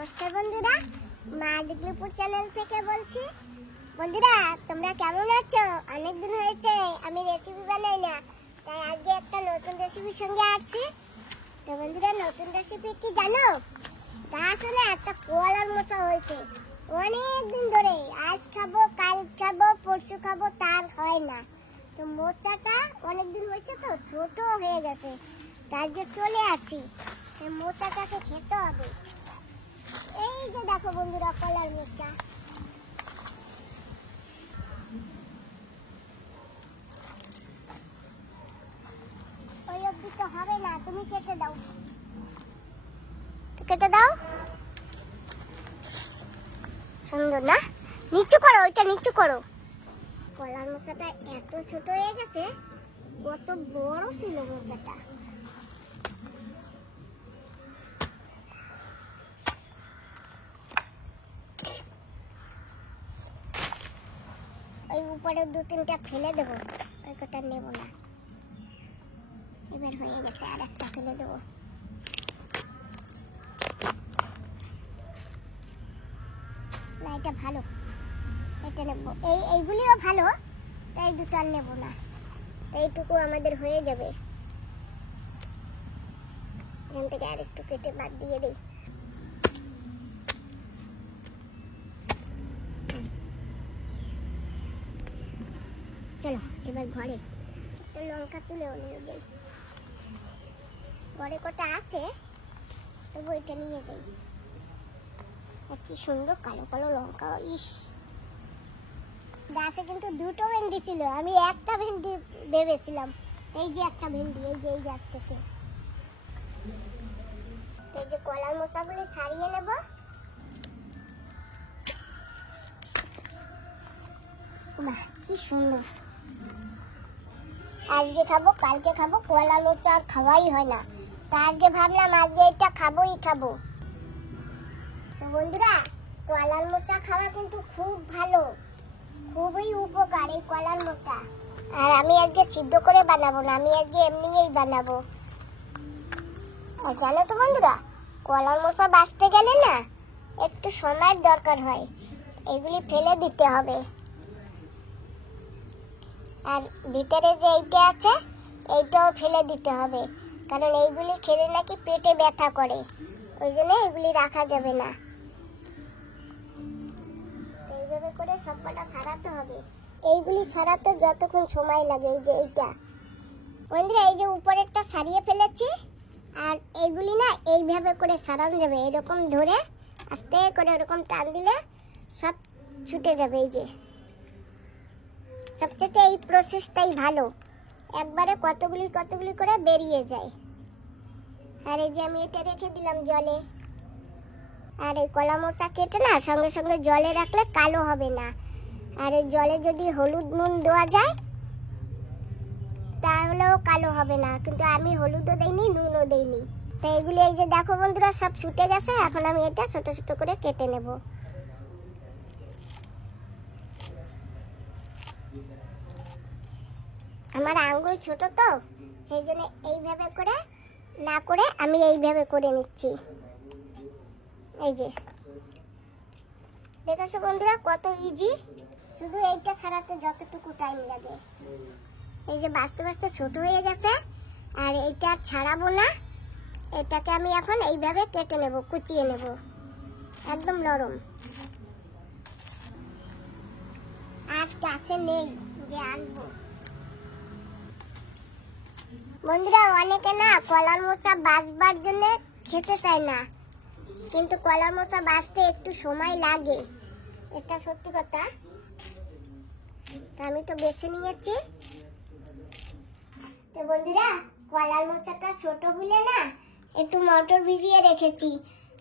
নমস্কার বন্ধুরা, মা দিগলিপুর চ্যানেল থেকে বলছি। বন্ধুরা, তোমরা কেমন আছো? অনেকদিন হয়েছে আমি রেসিপি বানাই না, তাই আজকে একটা নতুন রেসিপির সঙ্গে আসছি। তো বন্ধুরা, নতুন রেসিপি কি জানো? গাছে না একটা কোয়ালার মোচা হয়েছে অনেকদিন ধরে। আজ খাবো, কাল খাবো, পরশু খাবো, তার হয় না। তো মোচাটা অনেকদিন হয়েছে তো ছোট হয়ে গেছে, তাই যে চলে আসছি। সেই মোচাটাকে খেতে হবে। এই যে দেখো বন্ধুরা, কলার মোচা। ওই অবধি তো হবে না, তুমি কেটে দাও, কেটে দাও। সুন্দর না? নিচু করো, ওইটা নিচু করো। কলার মোচাটা এত ছোট হয়ে গেছে, কত বড় ছিল মোচাটা। ওই উপরে দু তিনটা ফেলে দেবো, ওই কটা নেব না। এবার হয়ে গেছে, আর একটা ফেলে দেবো। না, এটা ভালো, এটা নেবো। এইগুলিও ভালো, তাই দুটো আর নেবো না। এইটুকু আমাদের হয়ে যাবে। এখান থেকে আর একটু কেটে বাদ দিয়ে দিই। চলো এবার ঘরে লঙ্কা তুলেও নিয়ে যাই। ঘরে কটা আছে, তবু এটা নিয়ে যাই। কি সুন্দর কালো কালো লঙ্কা। ইস, গাছে কিন্তু দুটো ভেন্ডি ছিল, আমি একটা ভেন্ডি ভেবেছিলাম। এই যে একটা ভেন্ডি, এই যে এই গাছ থেকে। এই যে কলার মোচাগুলো ছাড়িয়ে নেব। বাহ, কি সুন্দর। আজকে খাবো, কালকে খাবো, কলার মোচা আর খাওয়াই হয় না। তা আজকে ভাবলাম আজকে এটা খাবোই খাবো। তো বন্ধুরা, কলার মোচা খাওয়া কিন্তু খুব ভালো, খুবই উপকার এই কলার মোচা। আর আমি আজকে সিদ্ধ করে বানাবো না, আমি আজকে এমনিই বানাবো। আর জানো তো বন্ধুরা, কলার মোচা বাছতে গেলে না একটু সময়ের দরকার হয়। এগুলি ফেলে দিতে হবে। আর ভিতরে যে এইটা আছে, এইটাও ফেলে দিতে হবে, কারণ এইগুলি খেলে নাকি পেটে ব্যথা করে। ওই জন্য এগুলি রাখা যাবে না। এইভাবে করে সবকটা সারাতে হবে। এইগুলি সারাতে যতক্ষণ সময় লাগে, এই যে এইটা বন্ধুরা, এই যে উপরেরটা সারিয়ে ফেলেছি। আর এইগুলি না এইভাবে করে সারানো যাবে। এরকম ধরে আস্তে করে এরকম টান দিলে সব ছুটে যাবে। এই যে সবচেয়ে এই প্রসেসটাই ভালো, একবারে কতগুলি কতগুলি করে বেরিয়ে যায়। আর এই যে আমি এটা রেখে দিলাম জলে। আর এই কলা মোচা কেটে না সঙ্গে সঙ্গে জলে রাখলে কালো হবে না। আর এই জলে যদি হলুদ নুন দেওয়া যায় তাহলেও কালো হবে না, কিন্তু আমি হলুদও দেইনি, নুনও দেইনি। তো এগুলি এই যে দেখো বন্ধুরা, সব ছুটে গেছে। এখন আমি এটা ছোট ছোট করে কেটে নেব। আমার আঙ্গুল ছোট তো, সেই জন্য এইভাবে করে না করে আমি এইভাবে করে নিচ্ছি। এই যে দেখেছো বন্ধুরা, কত ইজি। শুধু এইটা ছাড়াতে যতটুকু টাইম লাগে। এই যে বাঁচতে বাঁচতে ছোট হয়ে গেছে। আর এইটা আর ছাড়াবো না, এটাকে আমি এখন এইভাবে কেটে নেব, কুচিয়ে নেব, একদম নরম। আর গাছে নেই যে আনবো। বন্ধুরা, অনেকে না কলার মোচা বাছবার জন্য খেতে চায় না, কিন্তু কলার মোচা বাছতে একটু সময় লাগে, এটা সত্যি কথা। আমি তো বেছে নিয়েছি। তো বন্ধুরা, কলার মোচাটা ছোট বলে না একটু মটর ভিজিয়ে রেখেছি।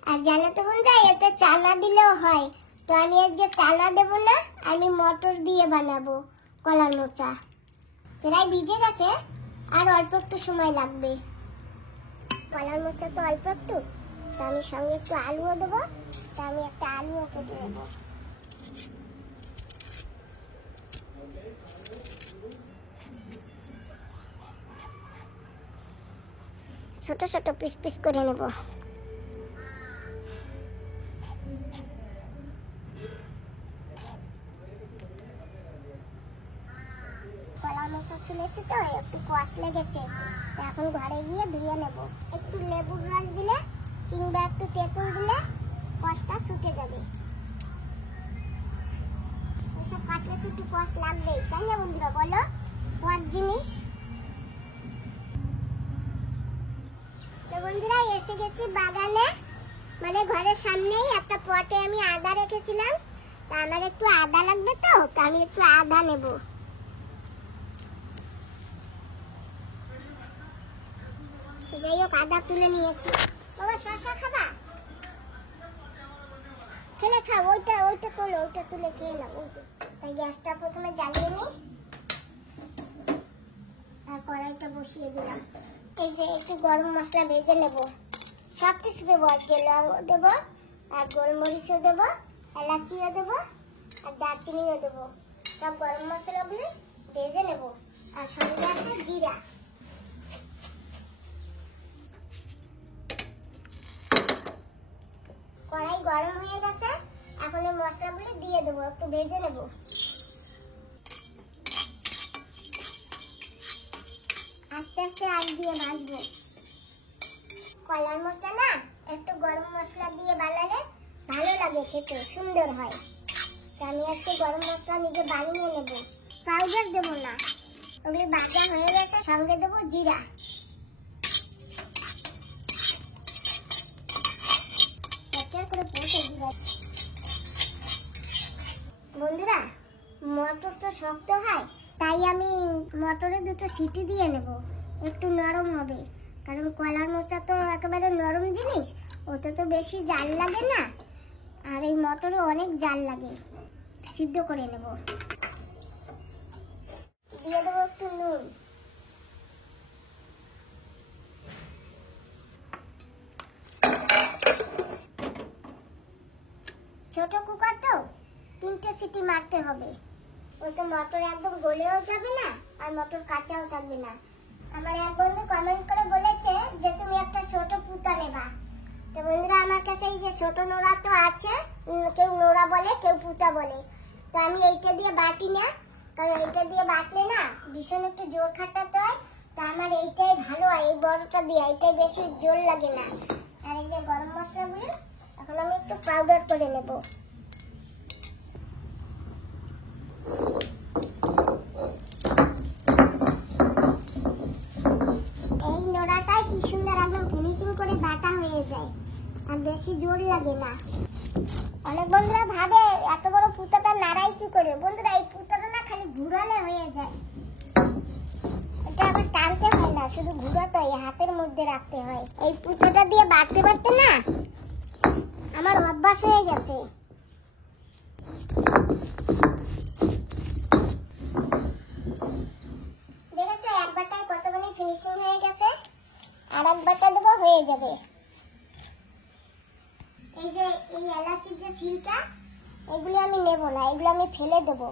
আর জানো তো বন্ধুরা, এতে চানা দিলেও হয়। তো আমি আজকে চানা দেব না, আমি মটর দিয়ে বানাবো কলার মোচা। প্রায় ভিজে গেছে, আর অল্প একটু সময় লাগবে। কলার মোচা তো অল্প একটু, তা আমি সঙ্গে একটু আলুও দেবো। তা আমি একটা আলুও কেটে নেবো। ছোট ছোট পিস পিস করে নেব। মাছটা ছুলেছি তো একটু কষ লেগেছে, এখন ঘরে গিয়ে ধুয়ে নেব। একটু লেবুর রস দিলে কিংবা একটু তেঁতুল দিলে কষটা ছুটে যাবে। এসব কাটলে তো একটু কষ লাগবেই, তাই না বন্ধুরা বলো? কষ জিনিস। তো বন্ধুরা এসে গেছি বাগানে, মানে ঘরের সামনেই একটা পটে আমি আদা রেখেছিলাম। তা আমার একটু আদা লাগবে, তো আমি একটু আদা নেব। যাই হোক আদা তুলে নিয়েছি। বাবা শসা খাবা? খেলে খাও, ওইটা তোলো, ওইটা তুলে খেয়ে নাও। ওই যে তাই গ্যাসটা প্রথমে জ্বালিয়ে নিই আর কড়াইটা বসিয়ে দিলাম। এই যে একটু গরম মশলা ভেজে নেব। সব কিছু দেবো আজকে, লং দেবো আর গোলমরিচও দেবো, এলাচিও দেবো আর দারচিনিও দেবো। সব গরম মশলাগুলো ভেজে নেব। আর সঙ্গে আছে জিরা। কড়াই গরম হয়ে গেছে, এখন এই মশলাগুলো দিয়ে দেবো, একটু ভেজে নেব। আস্তে আস্তে আগ দিয়ে ভাজবো। কলার মোচা না একটু গরম মশলা দিয়ে বানালে ভালো লাগে, খেতে সুন্দর হয়। আমি একটু গরম মশলা নিজে বানিয়ে নেব, পাউডার দেবো না। ওগুলি ভাজা হয়ে গেছে, সঙ্গে দেবো জিরা। বন্ধুরা মটর তো শক্ত হয়, তাই আমি মটরে দুটো সিটি দিয়ে নেব, একটু নরম হবে। কারণ কলার মোচা তো একেবারে নরম জিনিস, ওতে তো বেশি জাল লাগে না, আর এই মটরে অনেক জাল লাগে। সিদ্ধ করে নেব। দিয়ে দেবো একটু নুন। ছোট কুকার তো 3টে সিটি মারতে হবে, ওতে মটর একদম গলেও যাবে না আর মটর কাঁচাও থাকবে না। আমার এক বন্ধু কমেন্ট করে বলেছে যে তুমি একটা ছোট পুতা নেবা। তো বন্ধুরা আমার কাছে এই যে ছোট নোড়া তো আছে, কেউ নোড়া বলে কেউ পুতা বলে। তো আমি এইটা দিয়ে বাটি না, কারণ এইটা দিয়ে বাটলে না ভীষণ একটু জোর খাটাতে হয়। তো আমার এইটাই ভালো হয়, এই বড়টা দিয়ে, এইটাই বেশি জোর লাগে না। আর এই যে গরম মশলাগুলো এখন আমি একটু পাউডার করে নেব। এই নোড়াটাই কি সুন্দর একদম ফিনিশিং করে বাটা হয়ে যায়, আর বেশি জোর লাগে না। অনেক বন্ধুরা ভাবে এত বড় পুতাটা নাড়াই কি করে। বন্ধুরা এই পুতাটা না খালি ঘুরালে হয়ে যায়, এটা আবার টানতে হয় না, শুধু ঘুরাতে হয়, হাতের মধ্যে রাখতে হয়। এই পুতাটা দিয়ে বাটতে বাটতে না আমার অভ্যাস হয়ে গেছে। দেখেছো এক বাটায় কতখানি ফিনিশিং হয়ে গেছে, আর এক বাটা দেবো হয়ে যাবে। এই যে এই এলাচির যে ছিলকা, এগুলো আমি নেব না, এগুলো আমি ফেলে দেবো।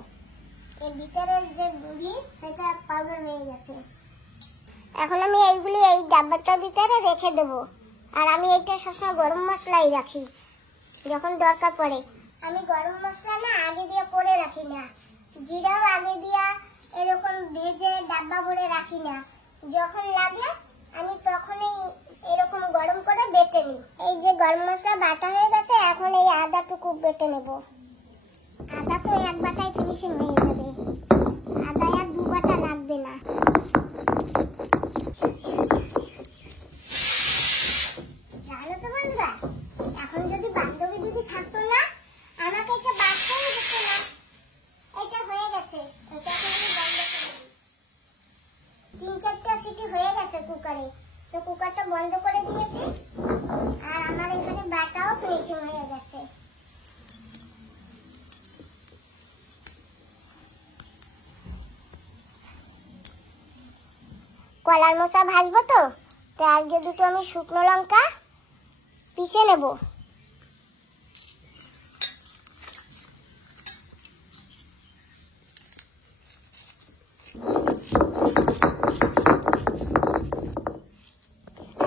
এর ভিতরের যে বীজ সেটা পাউডার হয়ে গেছে। এখন আমি এইগুলি এই ডাব্বাটার ভিতরে রেখে দেবো। আর আমি এইটা সবসময় গরম মশলাই রাখি যখন দরকার পড়ে। আমি গরম মশলা না আগে দিয়ে করে রাখি না, জিরাও আগে দিয়া এরকম ভেজে ডাব্বা ভরে রাখি না। যখন লাগে আমি তখনই এরকম গরম করে বেটে নিই। এই যে গরম মশলা বাটা হয়ে গেছে, এখন এই আদাটুকু বেটে নেব। আদা তো এক বাটায় ফিনিশিং হয়ে যাবে, আদা আর 2 বাটা লাগবে না। জানো তো বন্ধুরা, এখন যদি বান্ধবী দিদি থাকতো না, আমাকে এটা বাটতেই দিত না। এটা হয়ে গেছে, এটা এখন আমি বন্ধ করে দিই। 3-4টা সিটি হয়ে গেছে কুকারে, তো কুকারটা বন্ধ করে দিয়েছি। আর আমার এখানে বাটাও ফিনিশিং হয়ে গেছে। কলার মোচা ভাজবো তো, তাই আজকে দুটো আমি শুকনো লঙ্কা পিষে নেব।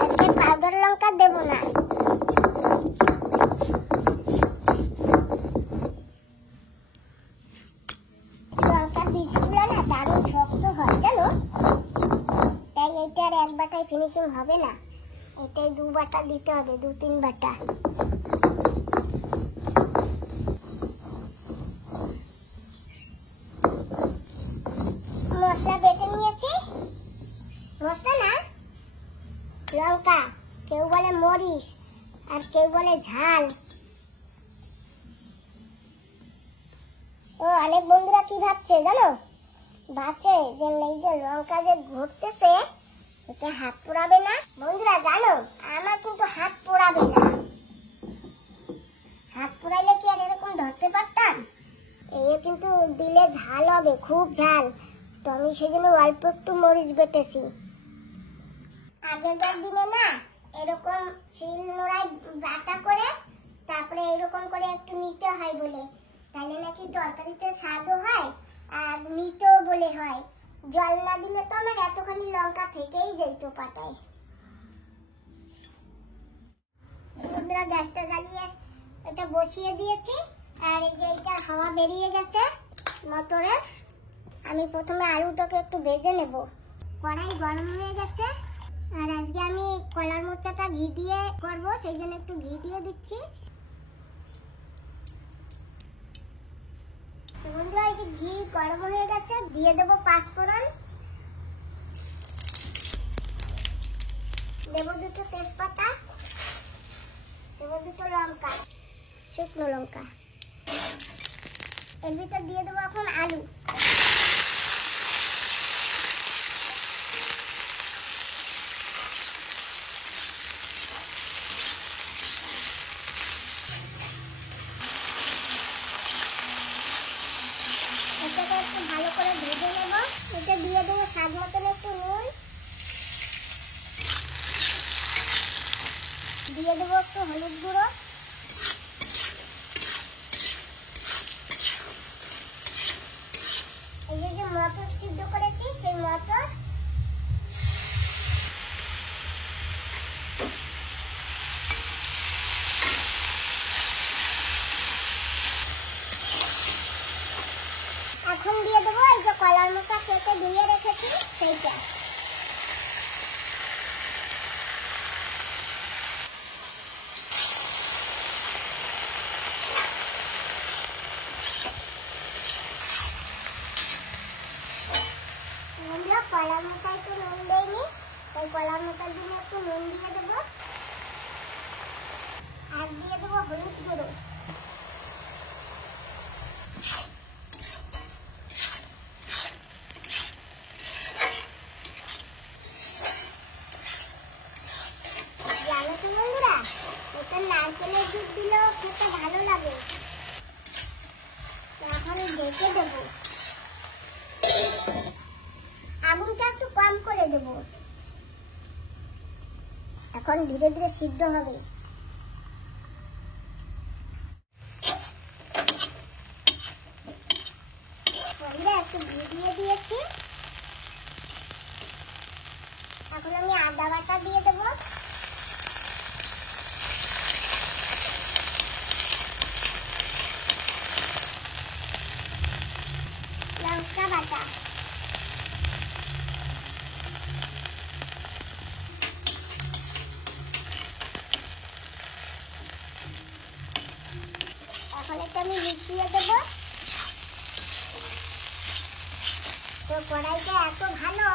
আজকে পাউডার লঙ্কা দেব না। লঙ্কার বীজগুলো না দারুণ শক্ত হয় জানো। ফিনিশিং হবে না, এটাই 2 বাটা দিতে হবে, 2-3 বাটা। মশলা বেটে নিয়েছি, মশলা না লঙ্কা, কেউ বলে মরিচ আর কেউ বলে ঝাল। ও অনেক বন্ধুরা কি ভাবছে জানো, ভাবছে যে এই যে লঙ্কা যে ঘুরতেছে এতে হাত পোড়াবে না। বন্ধুরা জানো আমার কিন্তু হাত পোড়াবে না, হাত পোড়াইলে কি আর এরকম ধরতে পারতাম? এই কিন্তু দিলে ঝাল হবে, খুব ঝাল, তো আমি সেজন্য অল্প একটু মরিচ বেটেছি। আগেরকার দিনে না এরকম শিলনোড়ায় বাটা করে তারপরে এরকম করে একটু নিতে হয় বলে, তাহলে নাকি তরকারিতে স্বাদও হয় আর মিঠও বলে হয়। জল না দিলে তো আমার এতখানি লঙ্কা থেকেই যেত পাটায়। বন্ধুরা গ্যাসটা জ্বালিয়ে এটা বসিয়ে দিয়েছি, আর এই যে এটা হাওয়া বেরিয়ে গেছে মটরের। আমি প্রথমে আলুটাকে একটু ভেজে নেব। কড়াই গরম হয়ে গেছে, আর আজকে আমি কলার মোচাটা ঘি দিয়ে করব, সেই জন্য একটু ঘি দিয়ে দিচ্ছি। বন্ধুরা এই যে ঘি গরম হয়ে গেছে, দিয়ে দেবো পাঁচফোড়ন, দেবো 2টো তেজপাতা, দেবো 2টো লঙ্কা, শুকনো লঙ্কা। এর ভিতর দিয়ে দেবো এখন আলু। এটাকে একটু ভালো করে ভেজে নেব। এটা দিয়ে দেবো স্বাদ মতন একটু নুন, দিয়ে দেবো একটু হলুদ গুঁড়ো, এই যে মটর সিদ্ধ করেছি সেই মটর, এখন দিয়ে দেবো এই যে কলার মোচা কেটে ধুয়ে রেখেছি সেইটা। কলার মোচায় একটু নুন দেয়নি, তাই কলার মোচার জন্য একটু নুন দিয়ে দেবো, আর দিয়ে দেবো হলুদ গুঁড়ো। জানো তো বন্ধুরা, এটা নারকেলের দুধ দিলেও খেতে ভালো লাগে। এখন ঢেকে দেবো, আগুনটা একটু কম করে দেব, এখন ধীরে ধীরে সিদ্ধ হবে। আমরা একটু ঘি দিয়ে দিয়েছি, এখন আমি আদা বাটা দিয়ে দেবো, লঙ্কা বাটা, এখন এটা আমি মিশিয়ে দেবো। তো কড়াইটা এত ভালো,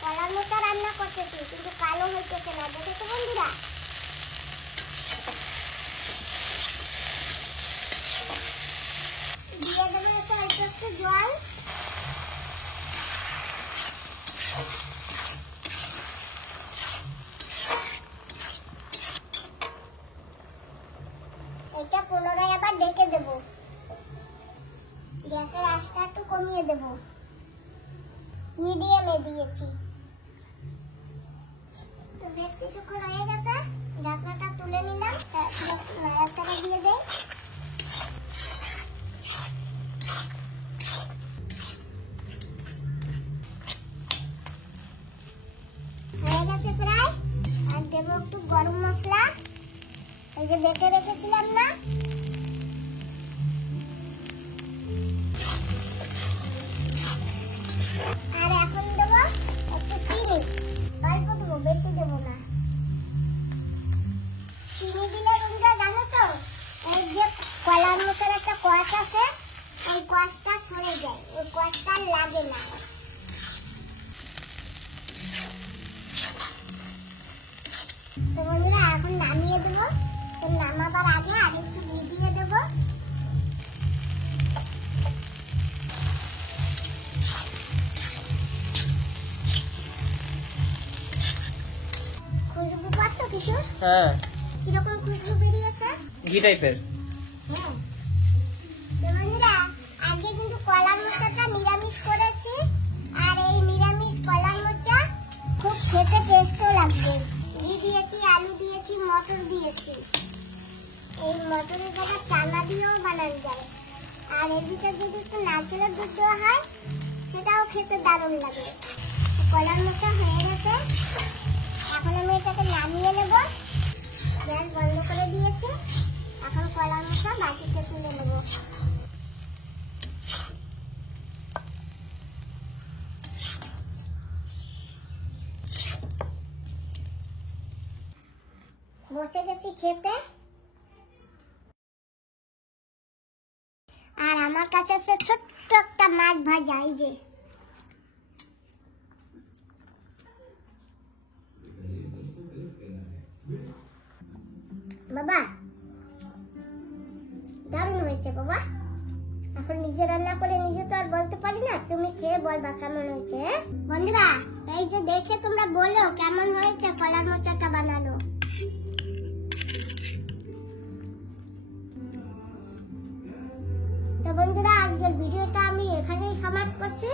কলার মোচা রান্না করতেছি কিন্তু কালো হইতেছে না, দেখেছো বন্ধুরা? দিয়ে দেবো এটা একটু জল, এটা পুনরায় আবার ঢেকে দেব। গ্যাসের আঁচটা একটু কমিয়ে দেব, মিডিয়ামে দিয়েছি। তো বেশ কিছুক্ষণ হয়ে গেছে, ঢাকনাটা তুলে নিলাম, নাড়াচাড়া দিয়ে দেই। হয়ে গেছে প্রায়, আর দেবো একটু গরম মশলা, এই যে বেটে রেখেছিলাম না, আর এখন দেবো একটু চিনি, অল্প দেবো, বেশি কষ্টটা সরে যায়, ওই কষ্টটা লাগে না। তো বন্ধুরা এখন নামিয়ে দেবো। তো নামাবার আগে আরেকটু ঘি দিয়ে দেবো। খুশবু পাচ্ছ কিছু? হ্যাঁ, কিরকম খুশবু বেরিয়েছে? ঘি টাইপের। হ্যাঁ। তো বন্ধুরা আগে কিন্তু কলার মোচাটা নিরামিষ করেছি, আর এই নিরামিষ কলার মোচা খুব খেতে টেস্টও লাগবে। ঘি দিয়েছি, আলু দিয়েছি, মটর দিয়েছি। এই মটরের জায়গায় চানা দিয়েও বানানো যায়, আর এর ভিতরে যদি একটু নারকেলের দুধ দেওয়া হয় সেটাও খেতে দারুণ লাগে। কলার মোচা হয়ে গেছে, এখন আমি এটাকে নামিয়ে নেব। গ্যাস বন্ধ করে দিয়েছি। এখন কলার মোচা বাটিতে তুলে নেব। বসে গেছি খেতে। আর আমার কাছে আছে ছোট্ট একটা মাছ ভাজা, এই যে। বাবা দারুণ হয়েছে বাবা। এখন নিজে রান্না করে নিজে তো আর বলতে পারি না, তুমি খেয়ে বলবা কেমন হয়েছে। বন্ধুরা এই যে দেখে তোমরা বলো কেমন হয়েছে কলার মোচাটা বানানো। তো বন্ধুরা আজকের ভিডিওটা আমি এখানেই সমাপ্ত করছি।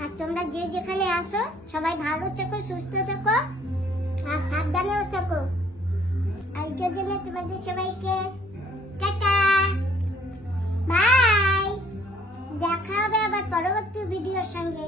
আর তোমরা যে যেখানে আসো সবাই ভালো থেকো, সুস্থ থেকো, আর সাবধানেও থেকো। আজকের জন্য তোমাদের সবাইকে টাটা, বাই। দেখা হবে আবার পরবর্তী ভিডিওর সঙ্গে।